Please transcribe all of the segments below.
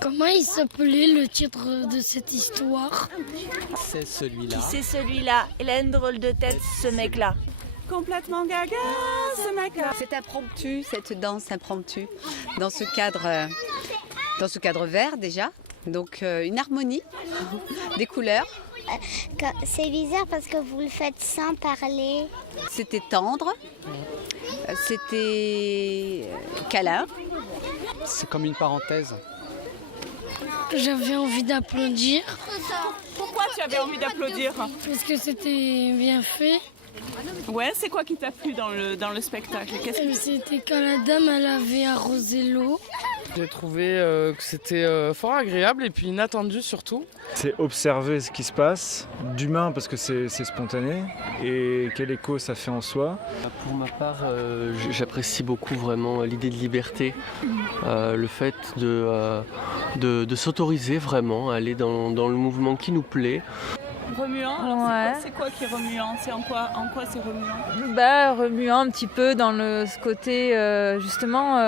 Comment il s'appelait le titre de cette histoire? C'est celui-là. C'est celui-là. Il a une drôle de tête, ce mec-là. Complètement gaga, ce mec-là. C'est impromptu, cette danse impromptue, dans ce cadre vert déjà. Donc une harmonie des couleurs. C'est bizarre parce que vous le faites sans parler. C'était tendre, c'était câlin. C'est comme une parenthèse. J'avais envie d'applaudir Pourquoi tu avais envie d'applaudir? parce que c'était bien fait. Ouais, c'est quoi qui t'a plu dans le spectacle? C'était quand la dame elle avait arrosé l'eau. J'ai trouvé que c'était fort agréable et puis inattendu surtout. C'est observer ce qui se passe, d'humain parce que c'est spontané, et quel écho ça fait en soi. Pour ma part, j'apprécie beaucoup vraiment l'idée de liberté, le fait de s'autoriser vraiment à aller dans le mouvement qui nous plaît. Remuant, alors Ouais. c'est quoi qui est remuant? C'est en quoi c'est remuant? Remuant un petit peu dans ce côté justement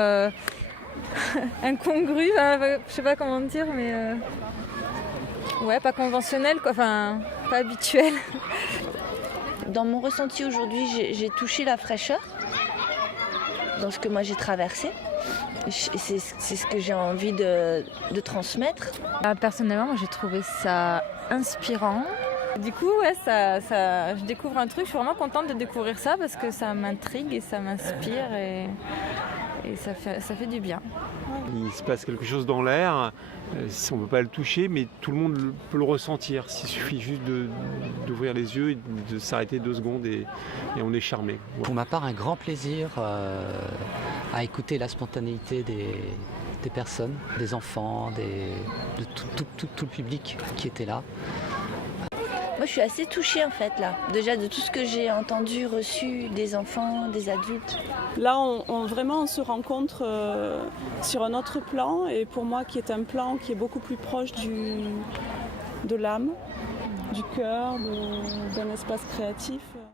incongru, je sais pas comment dire, mais ouais, pas conventionnel quoi, enfin pas habituel. Dans mon ressenti aujourd'hui, j'ai touché la fraîcheur dans ce que moi j'ai traversé. C'est ce que j'ai envie de transmettre. Personnellement, moi j'ai trouvé ça inspirant. Du coup, ouais, je découvre un truc, je suis vraiment contente de découvrir ça parce que ça m'intrigue et ça m'inspire et ça fait du bien. Il se passe quelque chose dans l'air, on ne peut pas le toucher, mais tout le monde peut le ressentir. Il suffit juste d'ouvrir les yeux et de s'arrêter 2 secondes et on est charmé. Pour ma part, un grand plaisir à écouter la spontanéité des personnes, des enfants, de tout le public qui était là. Moi, je suis assez touchée en fait là. Déjà de tout ce que j'ai entendu, reçu des enfants, des adultes. Là, on se rencontre sur un autre plan, et pour moi, qui est un plan qui est beaucoup plus proche de l'âme, du cœur, d'un espace créatif.